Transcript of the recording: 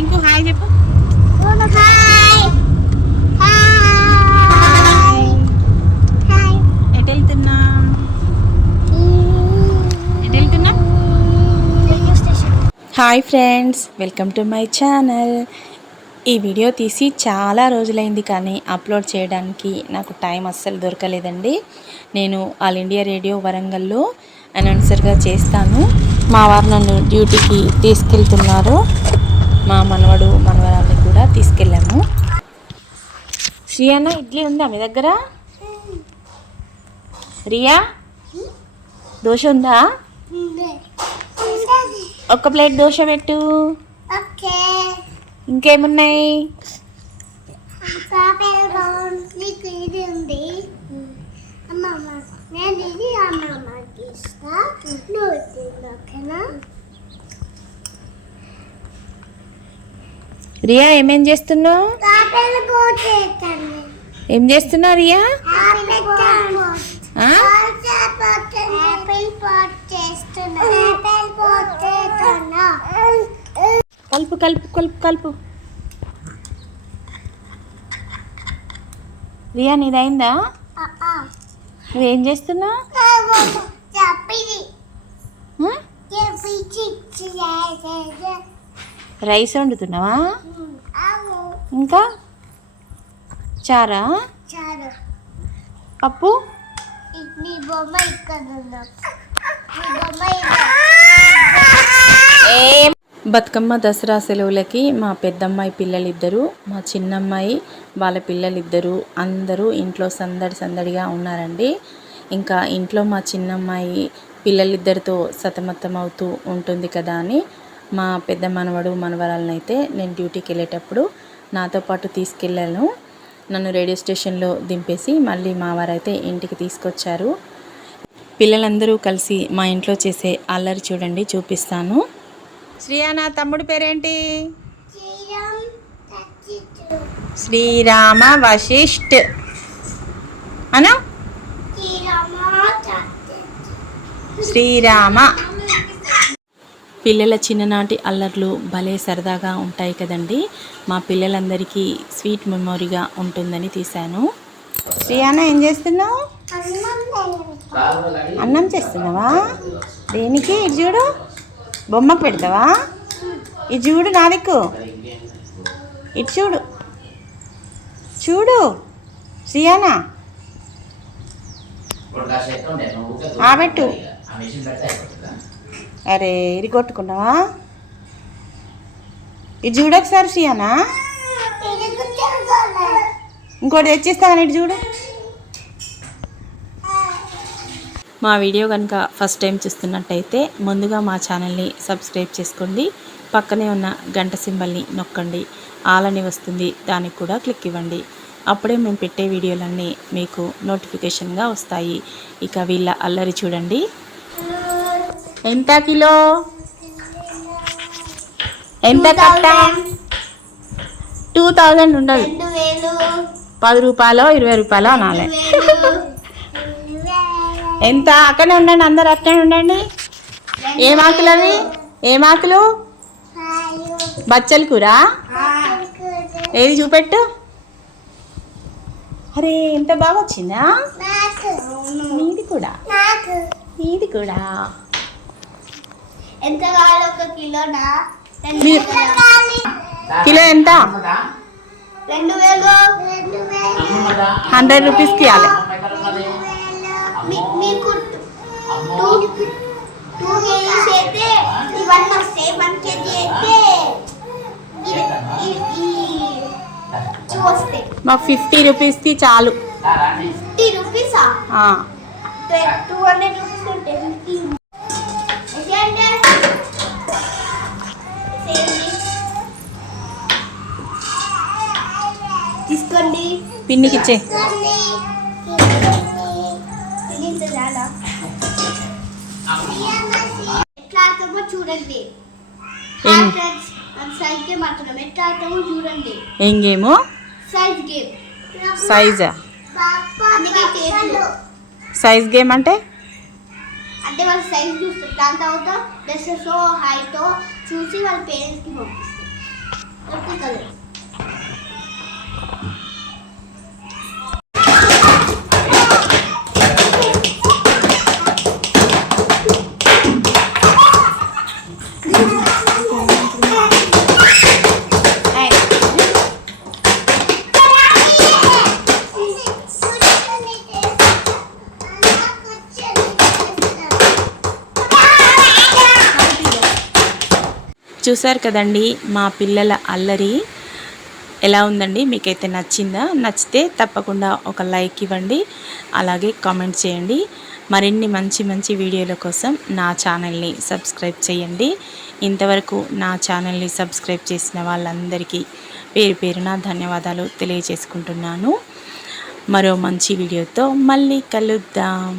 ఇంకో హాయ్ చెప్పు. ఎటు వెళ్తున్నా? Hi friends, welcome to my channel. ఈ వీడియో తీసి చాలా రోజులైంది, కానీ అప్లోడ్ చేయడానికి నాకు టైం అస్సలు దొరకలేదండి. నేను ఆల్ ఇండియా రేడియో వరంగల్లో అనౌన్సర్గా చేస్తాను. మా వారు నన్ను డ్యూటీకి తీసుకెళ్తున్నారు. మా మనవడు మనవరాల్ని కూడా తీసుకెళ్ళాము. శ్రీయానా, ఇడ్లీ ఉందా మీ దగ్గర? రియా, దోశ ఉందా? ఒక ప్లేట్ దోశ పెట్టు. ఇంకేమున్నాయి? రియా, ఏమేం చేస్తున్నావు? ఏం చేస్తున్నావు రియా? కలుపు కలుపు కలుపు కలుపు. రియా, నీదైందా? నువ్వేం చేస్తున్నావు? రైస్ వండుతున్నావా? ఇంకా చారా? పప్పు? బతుకమ్మ దసరా సెలవులకి మా పెద్దమ్మాయి పిల్లలిద్దరూ, మా చిన్నమ్మాయి వాళ్ళ పిల్లలిద్దరూ అందరూ ఇంట్లో సందడిగా ఉన్నారండి. ఇంకా ఇంట్లో మా చిన్నమ్మాయి పిల్లలిద్దరితో సతమతం అవుతూ ఉంటుంది కదా అని మా పెద్ద మనవడు మనవరాలను అయితే నేను డ్యూటీకి వెళ్ళేటప్పుడు నాతో పాటు తీసుకెళ్ళాను. నన్ను రేడియో స్టేషన్లో దింపేసి మళ్ళీ మా వారైతే ఇంటికి తీసుకొచ్చారు. పిల్లలందరూ కలిసి మా ఇంట్లో చేసే అల్లరి చూడండి, చూపిస్తాను. శ్రీయానా, తమ్ముడి పేరేంటి? శ్రీరామ వశిష్ఠ్ అనా? శ్రీరామ. పిల్లల చిన్ననాటి అల్లర్లు భలే సరదాగా ఉంటాయి కదండి. మా పిల్లలందరికీ స్వీట్ మెమొరీగా ఉంటుందని తీశాను. శ్రీయానా, ఏం చేస్తున్నావు? అన్నం చేస్తున్నావా? దేనికి? ఇటు చూడు, బొమ్మకు పెడతావా? ఇటు చూడు, నా దిక్కు ఇటు చూడు, చూడు శ్రీయానా. పెట్టు. అరే, ఇది కొట్టుకున్నావా? ఇది చూడు ఒకసారి శ్రీయానా. ఇంకోటి తెచ్చిస్తాను, ఇటు చూడు. మా వీడియో కనుక ఫస్ట్ టైం చూస్తున్నట్టయితే ముందుగా మా ఛానల్ని సబ్స్క్రైబ్ చేసుకోండి. పక్కనే ఉన్న గంట సింబల్ని నొక్కండి. ఆల్ అని వస్తుంది, దానికి కూడా క్లిక్ ఇవ్వండి. అప్పుడే మేము పెట్టే వీడియోలన్నీ మీకు నోటిఫికేషన్గా వస్తాయి. ఇక వీళ్ళ అల్లరి చూడండి. ఎంత కిలో? ఎంత కట్ట? 2000 ఉండదు, 10 రూపాయలు 20 రూపాయలు అనాలి. ఎంత? అక్కడనే ఉండండి, అందరు అక్కడనే ఉండండి. ఏమాకులు అవి? ఏమాకులు? బచ్చల కూర. ఏది చూపెట్టు. అరే, ఎంత బాగా వచ్చిందా? నీది కూడా, నీది కూడా. ఎంత కావాలి? 1 కిలోనా? కిలో ఎంత? 2000. 100 రూపీస్కి ఇవ్వాలి. మీకు 2 కేజీస్ అయితే ఇవన్నీ వస్తాయి. 1 కేజీ అయితే వస్తాయి. మాకు 50 రూపీస్కి చాలు. 50 రూపీసా? 200 రూపీస్ ఉంటే 50 తీసుకోండి. పిన్నికి ఇచ్చే. ఎట్లా ఆడతామో చూడండి. సైజ్ గేమ్ ఆడుతున్నాం. ఎట్లా ఆడతామో చూడండి. ఏం గేమో? Size game. సైజా? సైజ్ గేమ్ అంటే అంటే వాళ్ళ సైజ్ చూస్తారు. దాని తర్వాత డ్రెస్సెస్ హైట్ చూసి వాళ్ళ పేరెంట్స్కి పంపిస్తారు. చూసారు కదండి మా పిల్లల అల్లరి ఎలా ఉందండి? మీకైతే నచ్చిందా? నచ్చితే తప్పకుండా ఒక లైక్ ఇవ్వండి, అలాగే కామెంట్ చేయండి. మరిన్ని మంచి మంచి వీడియోల కోసం నా ఛానల్ని సబ్స్క్రైబ్ చేయండి. ఇంతవరకు నా ఛానల్ని సబ్స్క్రైబ్ చేసిన వాళ్ళందరికీ పేరు పేరున ధన్యవాదాలు తెలియజేసుకుంటున్నాను. మరో మంచి వీడియోతో మళ్ళీ కలుద్దాం.